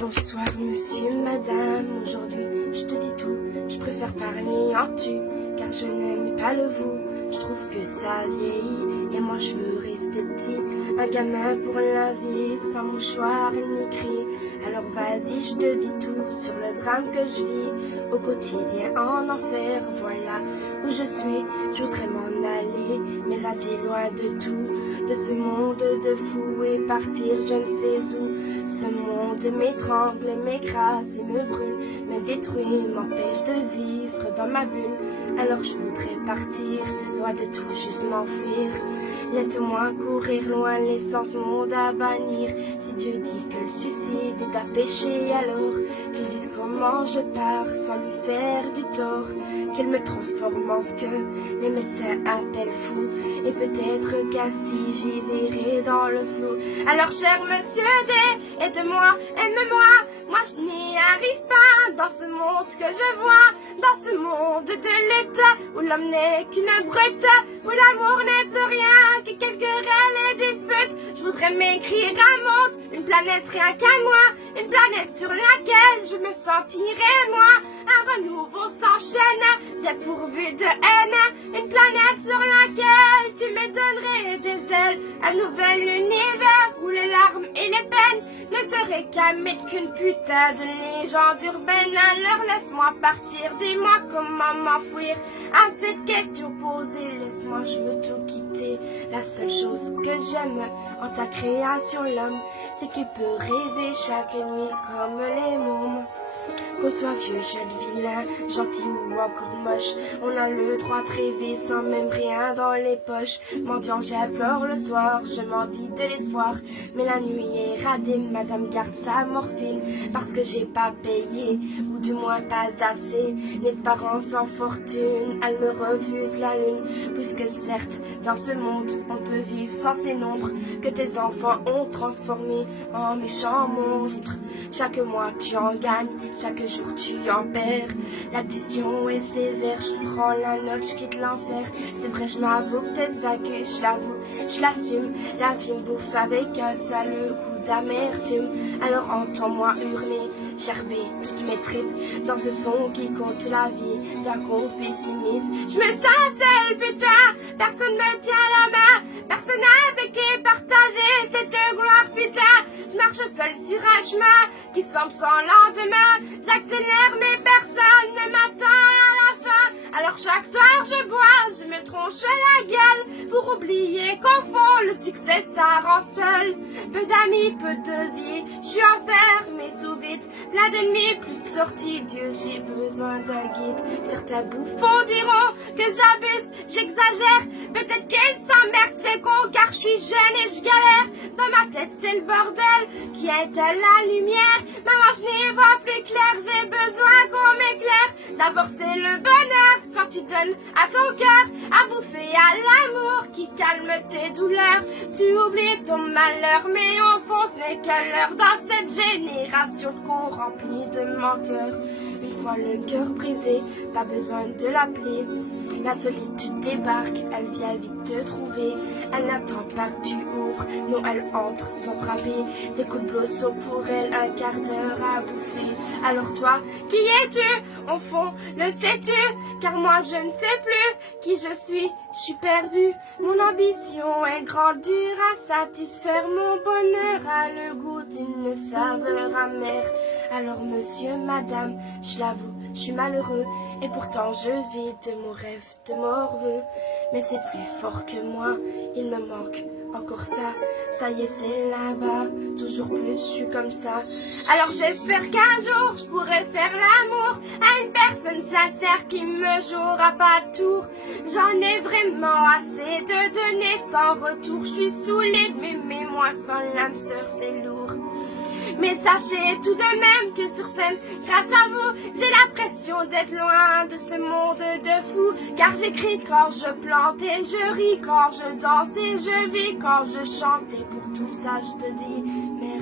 Bonsoir monsieur, madame, aujourd'hui je te dis tout, je préfère parler en tu, car je n'aime pas le vous, je trouve que ça vieillit, et moi je veux rester petit, un gamin pour la vie, sans mouchoir ni cri, alors vas-y je te dis tout, sur le drame que je vis, au quotidien en enfer, voilà où je suis, je voudrais m'en aller, m'évader loin de tout, de ce monde de fou et partir je ne sais où, ce monde m'étrangle, m'écrase et me brûle, me détruit, m'empêche de vivre dans ma bulle. Alors je voudrais partir, loin de tout, juste m'enfuir. Laisse-moi courir loin, laissant ce monde à bannir. Si Dieu dit que le suicide est un péché, alors qu'il dise comment je pars sans lui faire du tort. Qu'il me transforme en ce que les médecins appellent fou. Et peut-être qu'ainsi j'y verrai dans le flou. Alors cher monsieur D, aide-moi, aime-moi. Moi je n'y arrive pas dans ce monde que je vois. Dans ce monde de l'état où l'homme n'est qu'une brute, où l'amour n'est plus rien que quelques querelles et disputes. Je voudrais m'écrire un monde, une planète rien qu'à moi, une planète sur laquelle je me sentirais moi. Un renouveau s'enchaîne, dépourvu de haine, une planète sur laquelle tu me donnerais des ailes. Un nouvel univers où les larmes et les peines ne seraient qu'un mythe, qu'une putain de légende urbaine. Alors laisse-moi partir, dis-moi comment m'enfuir à cette question posée. Laisse-moi, je veux tout quitter. La seule chose que j'aime en ta création, l'homme, c'est qu'il peut rêver chaque nuit comme les mômes. Qu'on soit vieux, jeune, vilain, gentil ou encore moche, on a le droit de rêver sans même rien dans les poches. Mendiant, j'implore le soir, je m'en dis de l'espoir, mais la nuit est radée, madame garde sa morphine, parce que j'ai pas payé, ou du moins pas assez. Les parents sans fortune, elle me refuse la lune, puisque certes, dans ce monde, on peut vivre sans ces nombres que tes enfants ont transformés en méchants monstres. Chaque mois tu en gagnes, chaque jour tu en perds. L'addition est sévère, je prends la note, je quitte l'enfer. C'est vrai, je m'avoue peut-être vaincu, je l'avoue, je l'assume. La vie me bouffe avec un sale coup d'amertume. Alors entends-moi hurler, gerber toutes mes tripes dans ce son qui compte la vie d'un con pessimiste. Je me sens seule, putain, personne me tient la main, personne avec qui partager cette gloire, putain. Je marche seule sur un chemin qui semble sans lendemain. J'accélère mais personne ne m'attend à la fin. Alors chaque soir je bois, je me tronche la gueule pour oublier qu'au fond le succès ça rend seul. Peu d'amis, peu de vie, je suis enfermée sous vide. Plein d'ennemis, plus de sortie, Dieu j'ai besoin d'un guide. Certains bouffons diront que j'abuse, j'exagère. Peut-être qu'ils s'emmerdent ces cons car je suis jeune et je galère. Dans ma tête c'est le bordel qui éteint la lumière. Maman je n'y vois plus clair, j'ai besoin qu'on m'éclaire. D'abord c'est le bonheur quand tu donnes à ton cœur à bouffer à l'amour qui calme tes douleurs. Tu oublies ton malheur mais au fond ce n'est que l'heure dans cette génération de cons remplis de menteurs. Une fois le cœur brisé, pas besoin de l'appeler. La solitude débarque, elle vient vite te trouver. Elle n'attend pas que tu ouvres, non elle entre sans frapper. Des coups de blosseau pour elle, un quart d'heure à bouffer. Alors toi, qui es-tu? Au fond, le sais-tu? Car moi je ne sais plus qui je suis perdue. Mon ambition est grande, dure à satisfaire. Mon bonheur a le goût d'une saveur amère. Alors monsieur, madame, je l'avoue, je suis malheureux. Et pourtant je vis de mon rêve de morveux. Mais c'est plus fort que moi, il me manque encore ça. Ça y est, c'est là-bas, toujours plus je suis comme ça. Alors j'espère qu'un jour je pourrai faire l'amour à une personne sincère qui me jouera pas de tour. J'en ai vraiment assez de donner sans retour. Je suis saoulée de m'aimer, moi sans l'âme sœur c'est lourd. Mais sachez tout de même que sur scène, grâce à vous, j'ai l'impression d'être loin de ce monde de fous. Car j'écris quand je plante et je ris quand je danse et je vis quand je chante. Et pour tout ça je te dis merci.